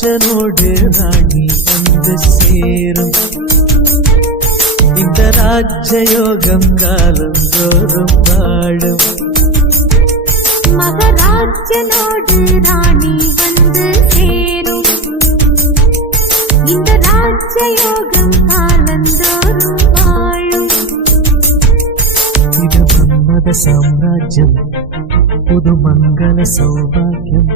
ராஜனோடு ராணி வந்து சேரும். இந்த ராஜயோகம் காலம் தோறும் வாழும். மகராஜனோடு ராணி வந்து சேரும். இந்த ராஜயோகம் காலந்தோறும் வாழும். இது மன்மத சாம்ராஜ்யம், புது மங்கள சௌபாகியம்.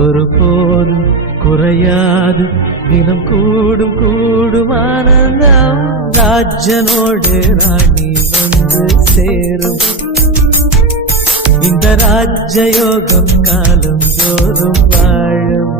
ஒருபோதும் குறையாது, தினம் கூடும் கூடும் ஆனந்தம். ராஜனோடு ராணி வந்து சேரும். இந்த ராஜயோகம் காலம் தோறும் வாழும்.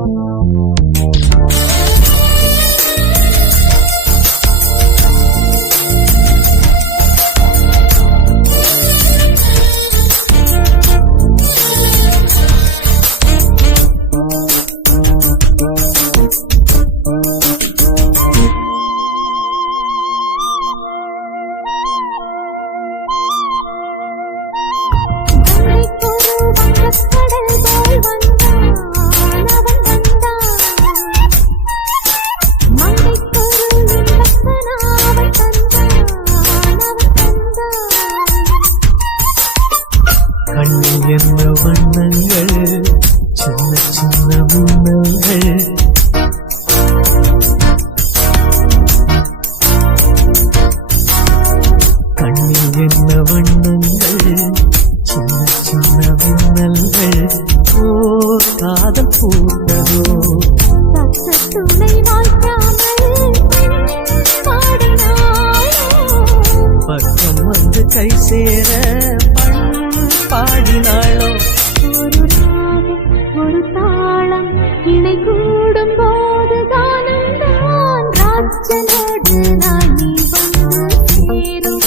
கண்ணில் என்ன வண்ணங்கள், சின்ன சின்ன மின்னல்கள். கண்ணில் என்ன வண்ணங்கள், சின்ன சின்ன மின்னல்கள். ஓர் காதல் பூத்ததோ பக்கம் வந்து கை சேர பாடினாளோ. ஒரு தாளம் இணை கூடும் போது தானந்தான். ராஜனோடு ராணி வந்து சேரும்.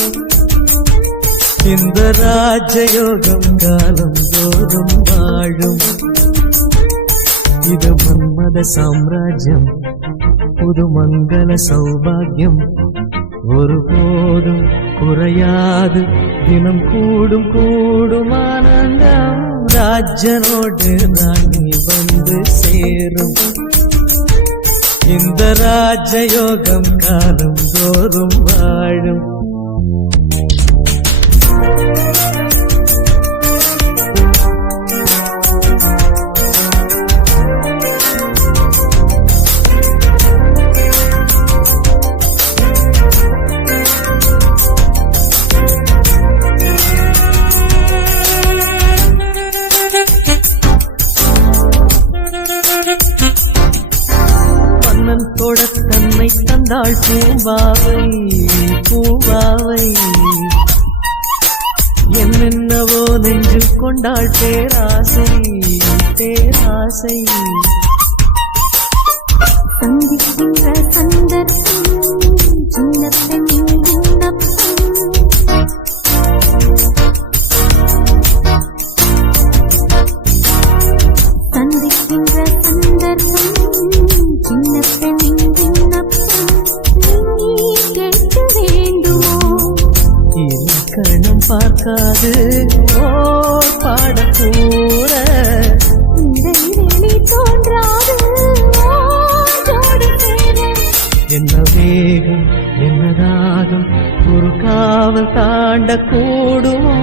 இந்த ராஜயோகம் காலம் தோறும் வாழும். இது மன்மத சாம்ராஜ்யம், புது மங்கள சௌபாகியம். ஒருபோதும் குறையாது, தினம் கூடும் கூடும் ஆனந்தம். ராஜனோடு ராணி வந்து சேரும். இந்த ராஜயோகம் காலம் தோறும் வாழும். தொட தன்னை தந்தாள் பூம்பாவை பூம்பாவை. என்னென்னவோ நெஞ்சில் கொண்டாள் பேராசை பேராசை. சந்திக்கின்ற சந்தர்ப்பம் சின்ன பெண்ணின் விண்ணப்பம். சந்திக்கின்ற சந்தர்ப்பம் சின்ன பெண்ணின் விண்ணப்பம். நீ கேட்க வேண்டுமோ? இலக்கணம் பார்க்காது ஓர் பாடக்கூட இடைவெளி தோன்றாது ஓடோடு சேர. என்ன வேகம் என்ன தாகம், ஒரு காவல் தாண்டக்கூடுமோ.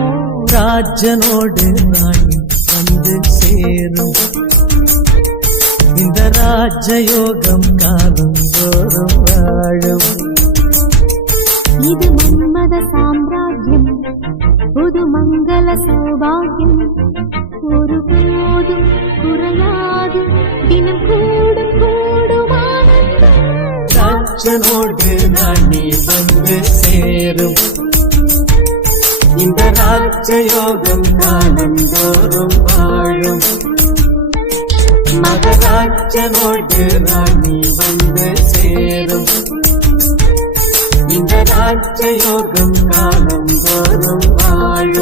ராஜனோடு ராணி வந்து சேரும். இந்த ராஜயோகம் காலம் தோறும் வாழும். இது மன்மத சாம்ராஜ்யம், புது மங்கள சௌபாகியம். ஒருபோதும் குறையாது, தினம் கூடும் கூடும் ஆனந்தம். ராஜனோடு ராணி வந்து சேரும். இந்த ராஜயோகம் காலம் தோறும் வாழும். மகராஜனோடு ராணி வந்து சேரும். இந்த ராஜயோகம் காலம் தோறும் வாழும்.